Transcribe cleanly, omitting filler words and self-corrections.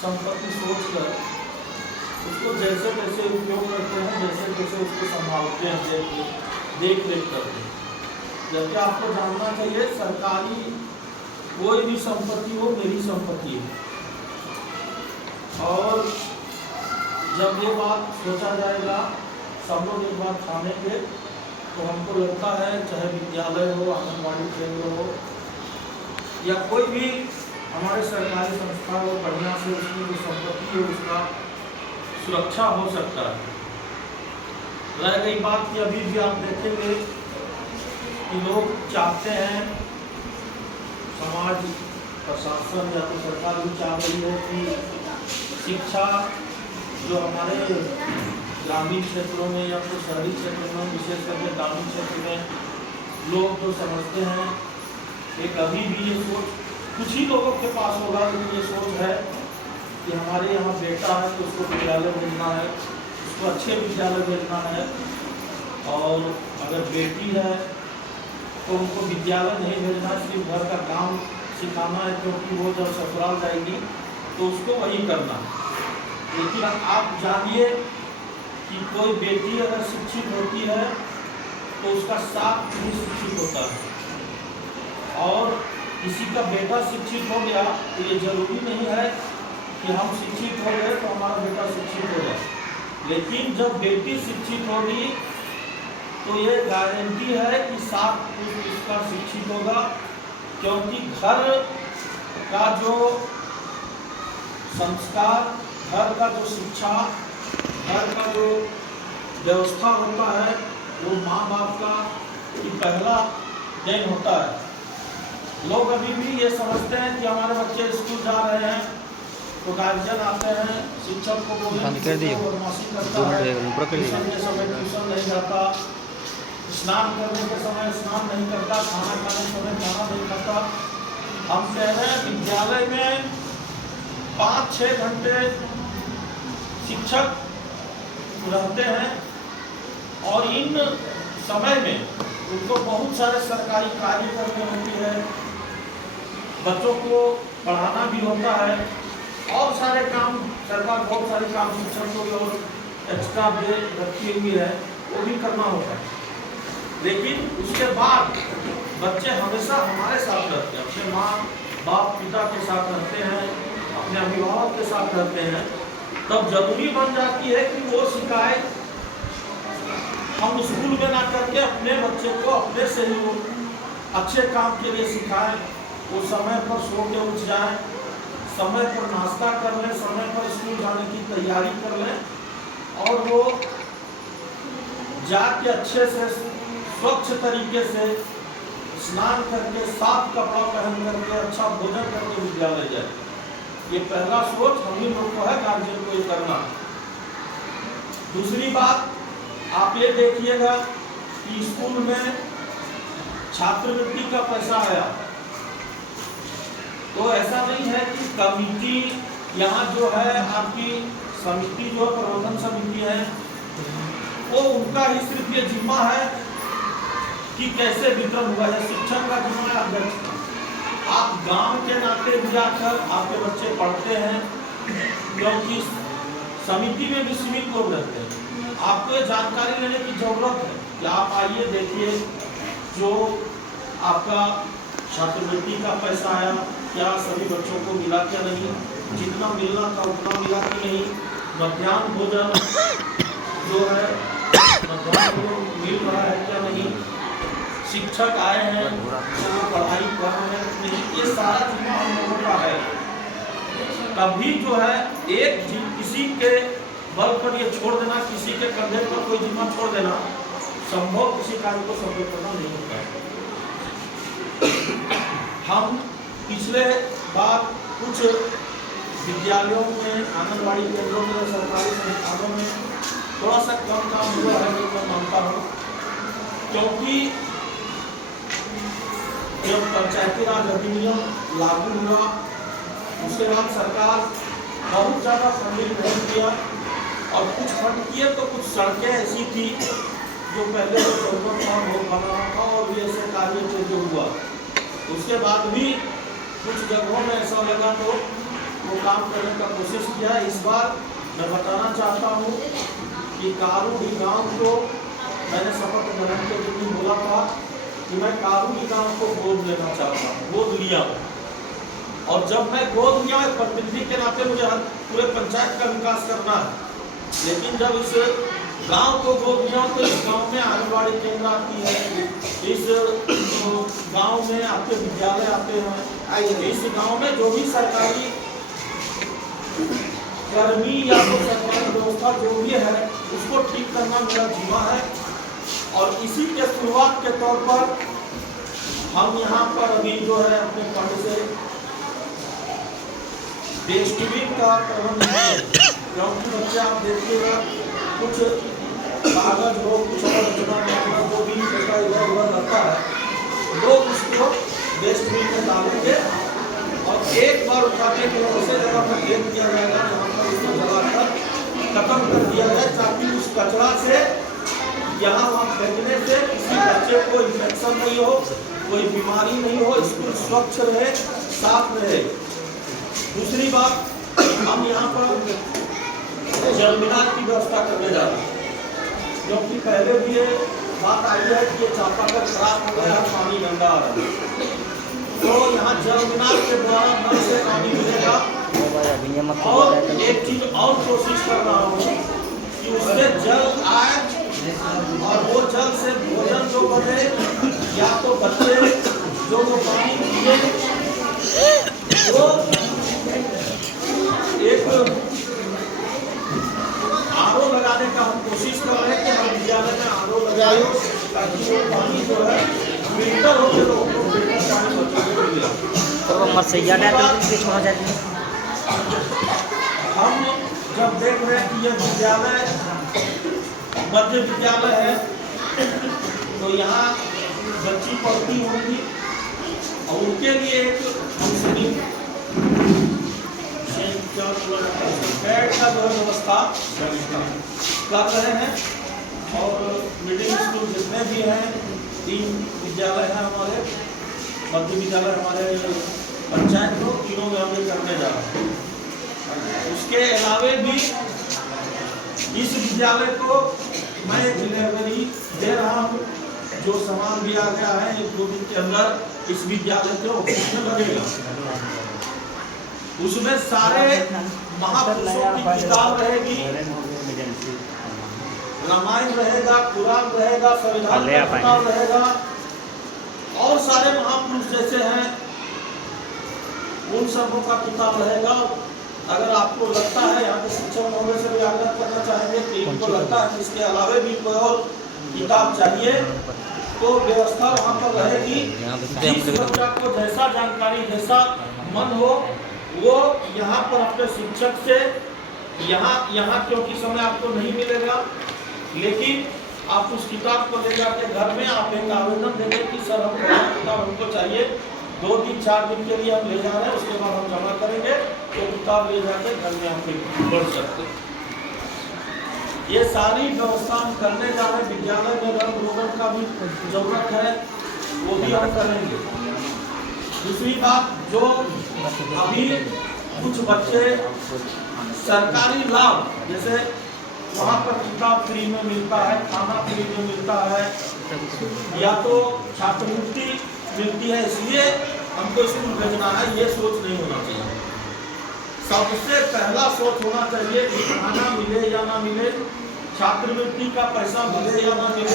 संपत्ति सोच कर उसको जैसे तैसे उपयोग करते हैं, जैसे तैसे उसको संभालते हैं, देख रेख करते हैं। जबकि आपको जानना चाहिए सरकारी कोई भी संपत्ति हो मेरी संपत्ति है। और जब ये बात सोचा जाएगा, सब लोग एक बात ठानेंगे, तो हमको लगता है चाहे विद्यालय हो, आंगनबाड़ी केंद्र हो या कोई भी हमारे सरकारी संस्था हो, बढ़िया से उसकी जो संपत्ति है उसका सुरक्षा हो सकता है। रह गई बात कि अभी भी आप देखेंगे कि लोग चाहते हैं, समाज प्रशासन या तो सरकार भी चाह रही है कि शिक्षा जो हमारे ग्रामीण क्षेत्रों में या फिर शहरी क्षेत्रों में, विशेष करके ग्रामीण क्षेत्र में लोग जो समझते हैं, एक अभी भी ये सोच कुछ ही लोगों के पास होगा, लेकिन ये सोच है कि हमारे यहाँ बेटा है तो उसको विद्यालय भेजना है, उसको अच्छे विद्यालय भेजना है, और अगर बेटी है तो उनको विद्यालय नहीं भेजना, सिर्फ घर का काम सिखाना है, क्योंकि वो जब ससुराल जाएगी तो उसको वही करना। लेकिन आप जानिए कि कोई बेटी अगर शिक्षित होती है तो उसका साथ भी शिक्षित होता है, और किसी का बेटा शिक्षित हो गया तो ये जरूरी नहीं है कि हम शिक्षित हो गए तो हमारा बेटा शिक्षित हो जाए। लेकिन जब बेटी शिक्षित होगी तो ये गारंटी है कि साथ उसका शिक्षित होगा, क्योंकि घर का जो संस्कार, घर का जो शिक्षा, घर का जो व्यवस्था होता है वो माँ बाप का ही पहला देन होता है। लोग अभी भी ये समझते हैं कि हमारे बच्चे स्कूल जा रहे हैं तो गार्जियन आते हैं, शिक्षक को बदमाशी करता है, ट्यूशन के समय ट्यूशन नहीं जाता, स्नान करने के समय स्नान नहीं करता, खाना खाने के समय खाना नहीं खाता। हम कह रहे हैं विद्यालय में 5-6 घंटे शिक्षक रहते हैं, और इन समय में उनको बहुत सारे सरकारी कार्य करने होते हैं, बच्चों को पढ़ाना भी होता है, और सारे काम सरकार बहुत सारे काम शिक्षक को और एक्स्ट्रा दे रखी हुई है, वो भी करना होता है। लेकिन उसके बाद बच्चे हमेशा हमारे साथ रहते हैं, अपने माँ बाप पिता के साथ रहते हैं, अपने अभिभावक के साथ रहते हैं। तब जरूरी बन जाती है कि वो शिकायत हम स्कूल में ना करके अपने बच्चे को अपने से ही वो अच्छे काम के लिए सिखाएं। वो समय पर सो के उठ जाए, समय पर नाश्ता कर लें, समय पर स्कूल जाने की तैयारी कर लें, और वो जाके अच्छे से स्वच्छ तरीके से स्नान करके साफ कपड़ा पहन करके अच्छा भोजन करके विद्यालय जाए। ये पहला सोच हम ही लोग को है, गार्जियन को ये करना। दूसरी बात आप ये देखिएगा कि स्कूल में छात्रवृत्ति का पैसा आया तो ऐसा नहीं है कि कमिटी यहाँ जो है आपकी समिति जो प्रबंधन समिति है वो उनका ही सिर्फ ये जिम्मा है कि कैसे वितरण हुआ है। शिक्षक का जिम्मा है अध्यक्ष। आप गांव के नाते भी जाकर आपके बच्चे पढ़ते हैं, क्योंकि समिति में भी सीमित लोग रहते हैं। आपको ये जानकारी लेने की जरूरत है कि आप आइए देखिए जो आपका छात्रवृत्ति का पैसा आया क्या सभी बच्चों को मिला क्या नहीं, जितना मिलना था उतना मिला कि नहीं, मध्याह्न भोजन जो है मध्याह्न भोजन मिल रहा है क्या नहीं, शिक्षक आए हैं तो वो पढ़ाई कर रहे हैं नहीं, ये सारा जिम्मा हम लोगों का है। कभी जो है एक किसी के बल पर ये छोड़ देना, किसी के कंधे पर कोई जिम्मा छोड़ देना संभव किसी कार्य को सफल करना नहीं होता है। हम पिछले बार कुछ विद्यालयों में, आंगनबाड़ी केंद्रों में, सरकारी संस्थानों में थोड़ा सा कम काम हुआ है, मैं मानता हूँ, क्योंकि जब पंचायती राज अधिनियम लागू हुआ उसके बाद सरकार बहुत ज़्यादा फंडिंग नहीं किया, और कुछ फंड किए तो कुछ सड़कें ऐसी थी जो पहले तो जरूरत था वो बना था, और भी ऐसे कार्य जो हुआ। उसके बाद भी कुछ जगहों में ऐसा लगा तो वो काम करने का कोशिश किया है। इस बार मैं बताना चाहता हूँ कि कारूडी गांव को मैंने शपथ ग्रहण के दिन भी बोला था कि मैं कारूडी गांव को गोद लेना चाहता हूँ, गोद लिया। और जब मैं गोद लिया, प्रतिनिधि के नाते मुझे पूरे पंचायत का विकास करना है, लेकिन जब इस गांव को गोद लिया तो इस गांव में आंगनबाड़ी केंद्र आती है, इस गांव में आपके विद्यालय आते हैं, इस गांव में जो भी सरकारी कर्मी या तो सरकारी व्यवस्था जो भी है उसको ठीक करना मेरा जिम्मा है। और इसी के शुरुआत के तौर पर हम यहाँ पर अभी जो है अपने फंड से डस्टबिन का प्रबंध है, क्योंकि बच्चे आप देखिएगा कुछ कागज हो, कुछ और जो भी इधर उधर रहता है, लोग उसको डस्टबिन में डालेंगे और एक बार उठाने के लिए उसे जगह पर फेंक दिया जाएगा जहाँ पर उसको जलाकर खत्म कर दिया जाए, ताकि उस कचरा से यहाँ वहाँ फेंकने से किसी बच्चे को इन्फेक्शन नहीं हो, कोई बीमारी नहीं हो, स्कूल स्वच्छ रहे, साफ रहे। दूसरी बात, हम यहाँ पर जल मीनार की व्यवस्था करने जा रहे हैं, क्योंकि पहले भी ये बात आई है कि ये चापाकल खराब हो गया, पानी गंदा आ रहा है, तो यहाँ जल मीनार के द्वारा नल से पानी मिलेगा। और एक चीज और कोशिश कर रहा हूँ कि उससे जल आए और वो जल से भोजन जो बने या तो बच्चे जो वो पानी पिए, वो एक आरओ लगाने का हम कोशिश कर रहे हैं कि हम विद्यालय में आरओ लगाए, ताकि वो पानी जो है फिल्टर होकर लोगों को फिल्टर पानी बच्चों को मिले। हम जब देख रहे हैं कि यह विद्यालय मध्य विद्यालय है, तो यहाँ बच्ची पढ़ती होंगी और उनके लिए एक बेड का जो व्यवस्था कर रहे हैं। और मिडिल स्कूल जितने भी हैं, 3 विद्यालय हैं हमारे, मध्य विद्यालय हमारे पंचायत को, तीनों में हम करने जा रहे हैं। उसके अलावे भी इस विद्यालय को मैं डिलीवरी दे रहा हूँ, जो सामान दिया गया है 1-2 दिन के अंदर इस विद्यालय के ऑफिस में लगेगा। उसमें सारे महापुरुषों की किताब रहेगी, रामायण रहेगा, कुरान रहेगा, संविधान का किताब रहेगा, और सारे महापुरुष जैसे हैं उन सबों का किताब रहेगा। अगर आपको लगता है, यहाँ के शिक्षक महोदय से भी आग्रह करना चाहेंगे कि इनको लगता है कि इसके अलावे भी कोई और किताब चाहिए, तो व्यवस्था वहाँ पर रहेगी। जिस बच्चा को जैसा जानकारी, जैसा मन हो, वो यहाँ पर अपने शिक्षक से यहाँ क्योंकि समय आपको नहीं मिलेगा, लेकिन आप उस किताब को ले जाके घर में आप एक आवेदन देंगे कि सर हम किताब हमको चाहिए, 2 दिन 4 दिन के लिए हम ले जा रहे हैं, उसके बाद हम जमा करेंगे, तो किताब ले जाकर घर में हम पढ़ सकते हैं। ये सारी व्यवस्था हम करने जा रहे हैं। विद्यालय में रंग रोगन का भी जरूरत है, वो भी हम करेंगे। दूसरी बात, जो अभी कुछ बच्चे सरकारी लाभ, जैसे वहाँ पर किताब फ्री में मिलता है, खाना फ्री में मिलता है, या तो छात्रवृत्ति मिलती है, इसलिए हमको स्कूल भेजना है, ये सोच नहीं होना चाहिए। सबसे पहला सोच होना चाहिए कि खाना मिले या ना मिले, छात्रवृत्ति का पैसा मिले या ना मिले,